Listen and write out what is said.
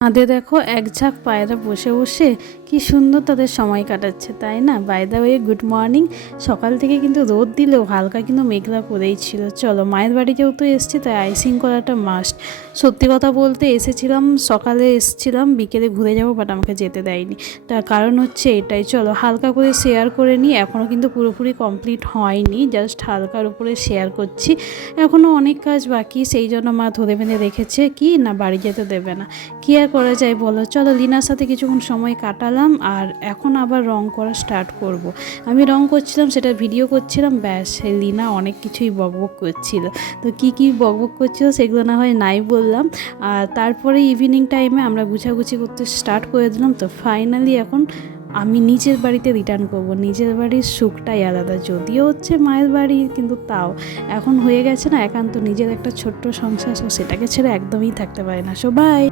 ছাদে দেখো এক ঝাঁক পায়রা বসে বসে কি সুন্দর তাদের সময় কাটাচ্ছে, তাই না? By the way, good morning. সকাল থেকে কিন্তু রোদ দিলেও হালকা কিন্তু মেঘলা করেই ছিল। চলো, মায়ের বাড়িতেও তো এসছি, তাই আইসিং করাটা মাস্ট। সত্যি কথা বলতে এসেছিলাম সকালে, এসেছিলাম বিকেলে ঘুরে যাবো, বাট আমাকে যেতে দেয়নি। তার কারণ হচ্ছে এটাই। চলো হালকা করে শেয়ার করে নিই। এখনও কিন্তু পুরোপুরি কমপ্লিট হয়নি, জাস্ট হালকার উপরে শেয়ার করছি। এখনও অনেক কাজ বাকি, সেই জন্য মা ধরে বেঁধে রেখেছে কি না বাড়ি যেতে দেবে না। কী আর করা যায় বলো। চলো, লিনার সাথে কিছুক্ষণ সময় কাটালাম, আর এখন আবার রং করা স্টার্ট করব। আমি রং করছিলাম, সেটা ভিডিও করছিলাম, ব্যাস লিনা অনেক কিছুই বকবক করছিল। তো কি বকবক করছিল সেগুলো না হয় নাই বললাম। আর তারপরে ইভিনিং টাইমে আমরা গুছাগুছি করতে স্টার্ট করে দিলাম। তো ফাইনালি এখন আমি নিজের বাড়িতে রিটার্ন করব। নিজের বাড়ির সুখটাই আলাদা, যদিও হচ্ছে মায়ের বাড়ি, কিন্তু তাও এখন হয়ে গেছে না একান্ত নিজের একটা ছোট্ট সংসার, সেটাকে ছেড়ে একদমই থাকতে পারে না। So by.